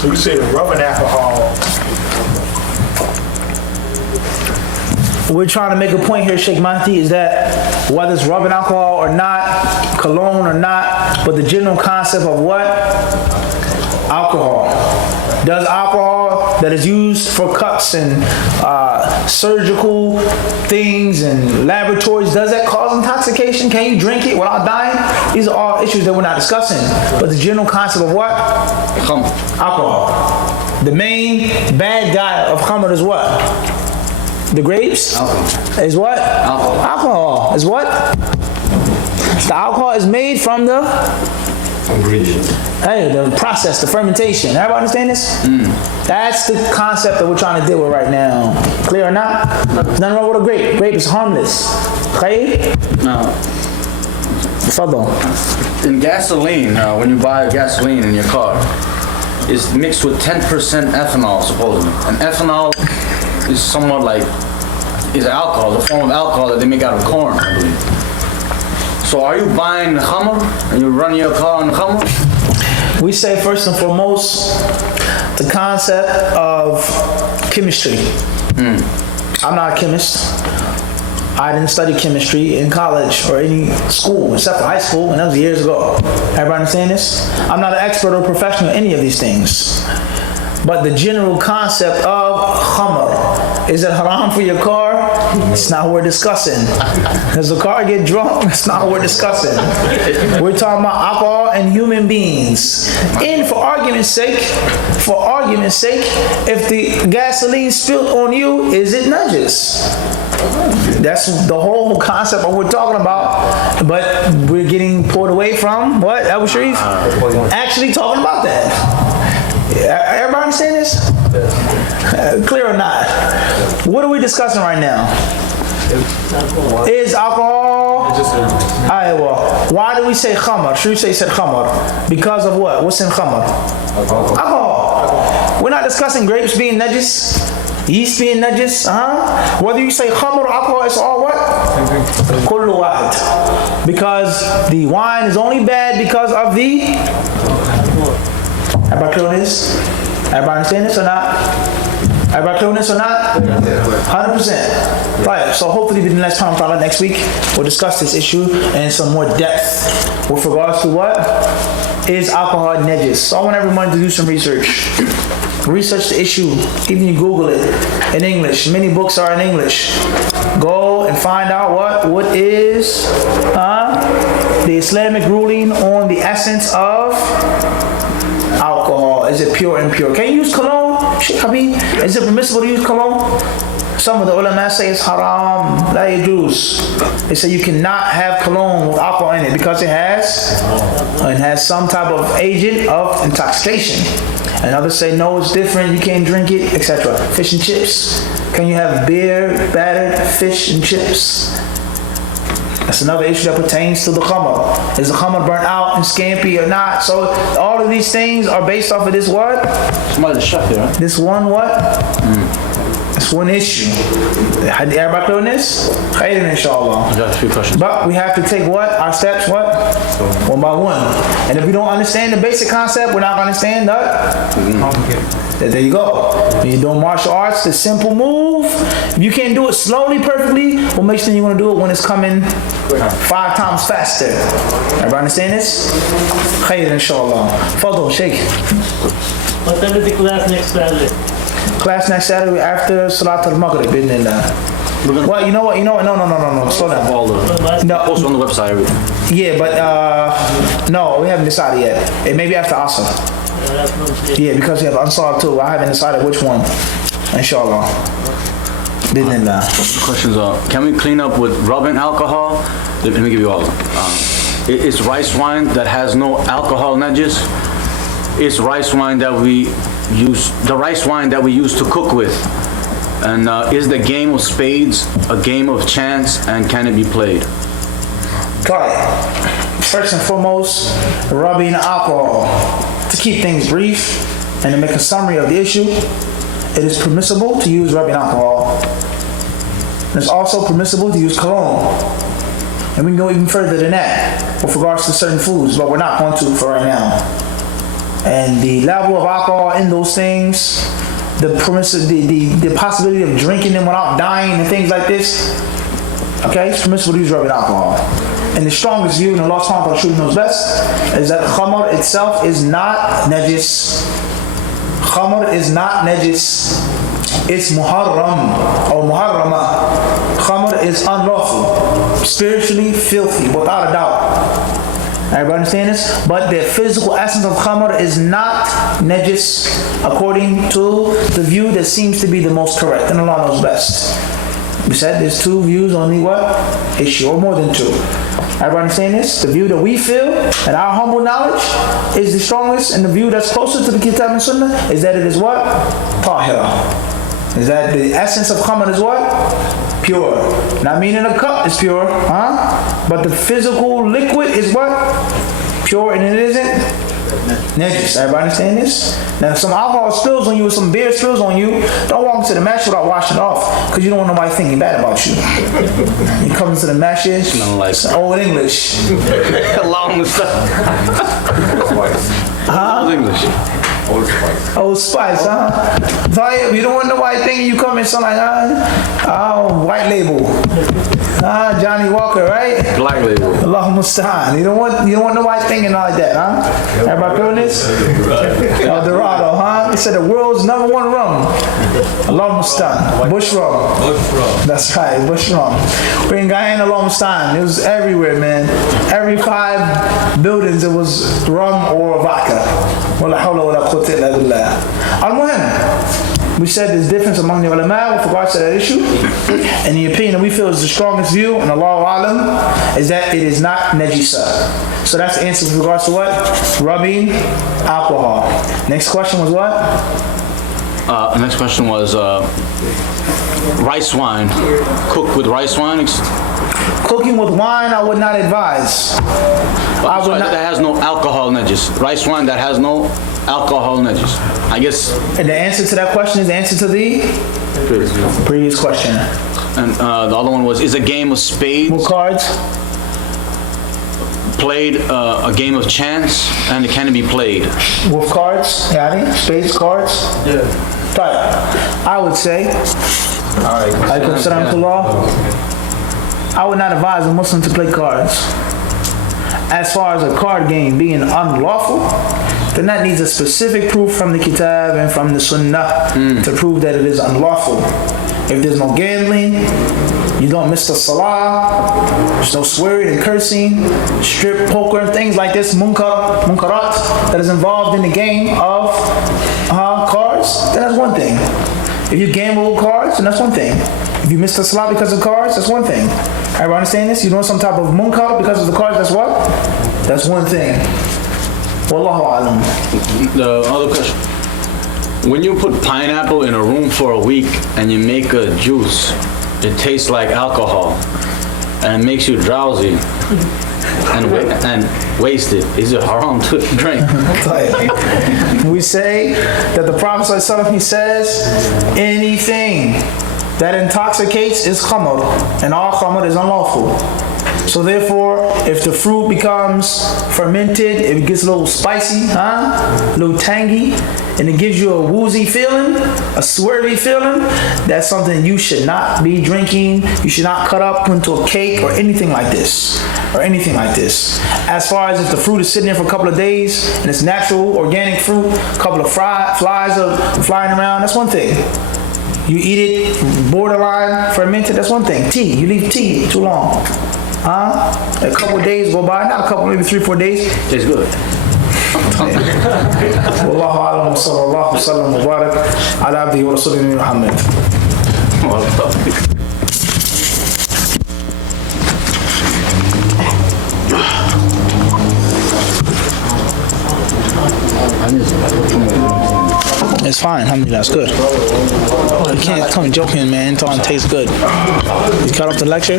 So we say rubbing alcohol. We're trying to make a point here, Sheikh Mahdi, is that whether it's rubbing alcohol or not, cologne or not, but the general concept of what? Alcohol. Does alcohol that is used for cuts and surgical things and laboratories, does that cause intoxication? Can you drink it without dying? These are all issues that we're not discussing. But the general concept of what? Alcohol. The main bad guy of khamr is what? The grapes? Alcohol. Is what? Alcohol. Alcohol is what? The alcohol is made from the ingredient. Hey, the process, the fermentation. Everybody understand this? That's the concept that we're trying to deal with right now. Clear or not? Nothing wrong with a grape. Grape is harmless. Okay? No. Tafadhal. In gasoline, when you buy gasoline in your car, it's mixed with 10% ethanol, supposedly. And ethanol is somewhat like, is alcohol, the form of alcohol that they make out of corn, I believe. So are you buying the khamr and you're running your car on the khamr? We say first and foremost, the concept of chemistry. I'm not a chemist. I didn't study chemistry in college or any school, except for high school, and that was years ago. Everybody understand this? I'm not an expert or professional in any of these things. But the general concept of khamr, is it haram for your car? It's not what we're discussing. Does the car get drunk? It's not what we're discussing. We're talking about alcohol and human beings. And for argument's sake, if the gasoline spilled on you, is it najis? That's the whole concept of what we're talking about. But we're getting pulled away from what? Abu Sharif? Actually talking about that. Everybody understand this? Clear or not? What are we discussing right now? Is alcohol? Alright, well, why do we say khamr? Sharif said khamr. Because of what? What's in khamr? Alcohol. We're not discussing grapes being najis, yeast being najis, Whether you say khamr or alcohol, it's all what? Kullu wahid. Because the wine is only bad because of the... Everybody clear on this? Everybody understand this or not? Everybody clear on this or not? 100%. Right, so hopefully within the next time, next week, we'll discuss this issue in some more depth with regards to what is alcohol najis. So I want everyone to do some research. Research the issue. Even you Google it in English. Many books are in English. Go and find out what is the Islamic ruling on the essence of alcohol. Is it pure and impure? Can you use cologne? Sheikh Habib, is it permissible to use cologne? Some of the ulama say it's haram, la yajuz. They say you cannot have cologne with alcohol in it because it has some type of agent of intoxication. And others say no, it's different, you can't drink it, etc. Fish and chips. Can you have beer, battered fish and chips? That's another issue that pertains to the khamr. Is the khamr burnt out and scampy or not? So all of these things are based off of this what? Somebody's chef there, huh? This one what? It's one issue. Everybody clear on this? Khayran, inshallah. I got a few questions. But we have to take what? Our steps what? One by one. And if we don't understand the basic concept, we're not going to understand that. There you go. When you're doing martial arts, the simple move, if you can't do it slowly, perfectly, what makes you want to do it when it's coming 5 times faster? Everybody understand this? Khayr, inshallah. Fadl, Sheikh. What time is the class next Saturday? Class next Saturday after Salat al-Maghrib, Well, you know what? No. Slow down. No. Also on the website, everything. Yeah, but no, we haven't decided yet. It may be after Asr. Yeah, because we have Ansar too. I haven't decided which one. Inshallah. Questions are, can we clean up with rubbing alcohol? Let me give you all. It's rice wine that has no alcohol najis. It's rice wine that we use, the rice wine that we use to cook with. And is the game of spades a game of chance, and can it be played? Okay. First and foremost, rubbing alcohol. To keep things brief and to make a summary of the issue, it is permissible to use rubbing alcohol. It's also permissible to use cologne. And we can go even further than that with regards to certain foods, but we're not going to for right now. and the level of alcohol in those things, the possibility of drinking them without dying and things like this. Okay, it's permissible to use rubbing alcohol. And the strongest view, and Allah subhanahu wa ta'ala truly knows best, is that khamr itself is not najis. Khamr is not najis. It's muharram or muharrama. Khamr is unlawful, spiritually filthy, without a doubt. Everybody understand this? But the physical essence of khamr is not najis, according to the view that seems to be the most correct, and Allah knows best. We said there's two views on the what? Issue, or more than two. Everybody understand this? The view that we feel, and our humble knowledge, is the strongest, and the view that's closer to the Kitab and Sunnah is that it is what? Tahira. Is that the essence of khamr is what? Pure. Not meaning a cup is pure, but the physical liquid is what? Pure, and it isn't najis. Everybody understand this? Now if some alcohol spills on you or some beer spills on you, don't walk into the masjid without washing it off, because you don't want nobody thinking bad about you. You come into the masjid, it's old English. Long stuff. Old English. Old Spice, You don't want nobody thinking you come in something like, white label. Johnny Walker, right? Black label. Allahumma musta'an. You don't want nobody thinking like that, Everybody feeling this? El Dorado, He said the world's number one rum. Allahumma musta'an. Bush rum. That's right, Bush rum. We in Guyana, Allahumma musta'an. It was everywhere, man. Every 5 buildings it was rum or vodka. Wala hawla wala quwwata illa billah. Al-Muhim, we said there's difference among the ulama with regards to that issue. And the opinion that we feel is the strongest view, and Allahu A'lam, is that it is not najisa. So that's the answer with regards to what? Rubbing alcohol. Next question was what? The next question was rice wine. Cooked with rice wine. Cooking with wine, I would not advise. That has no alcohol najis. Rice wine that has no alcohol najis. I guess. And the answer to that question is the answer to the previous question. And the other one was, is a game of spades with cards played a game of chance, and can it be played with cards? Yani, spades, cards. Yeah. Right. I would say. Alaikum salam to Allah. I would not advise a Muslim to play cards. As far as a card game being unlawful, then that needs a specific proof from the Kitab and from the Sunnah to prove that it is unlawful. If there's no gambling, you don't miss the salah, there's no swearing and cursing, strip poker and things like this, munkarat, that is involved in the game of cards, then that's one thing. If you gamble with cards, then that's one thing. If you miss the salah because of cards, that's one thing. Everybody understand this? You know some type of munkar because of the cards, that's what? That's one thing. Wallahu alam. The other question. When you put pineapple in a room for a week and you make a juice, it tastes like alcohol and it makes you drowsy and wasted. Is it haram to drink? We say that the Prophet ﷺ, he says, anything that intoxicates is khamr, and all khamr is unlawful. So therefore, if the fruit becomes fermented, it gets a little spicy, a little tangy, and it gives you a woozy feeling, a swervy feeling, that's something you should not be drinking. You should not cut up into a cake or anything like this. As far as if the fruit is sitting there for a couple of days and it's natural, organic fruit, a couple of flies are flying around, that's one thing. You eat it borderline fermented, that's one thing. Tea, you leave tea too long. A couple of days go by, not a couple, maybe 3-4 days. Tastes good. Wallahu a'lam, sallallahu sallam wa barak ala abdihi wa rasulihi Muhammad. It's fine, alhamdulillah, it's good. You can't tell me joking, man, until it tastes good. You cut off the lecture?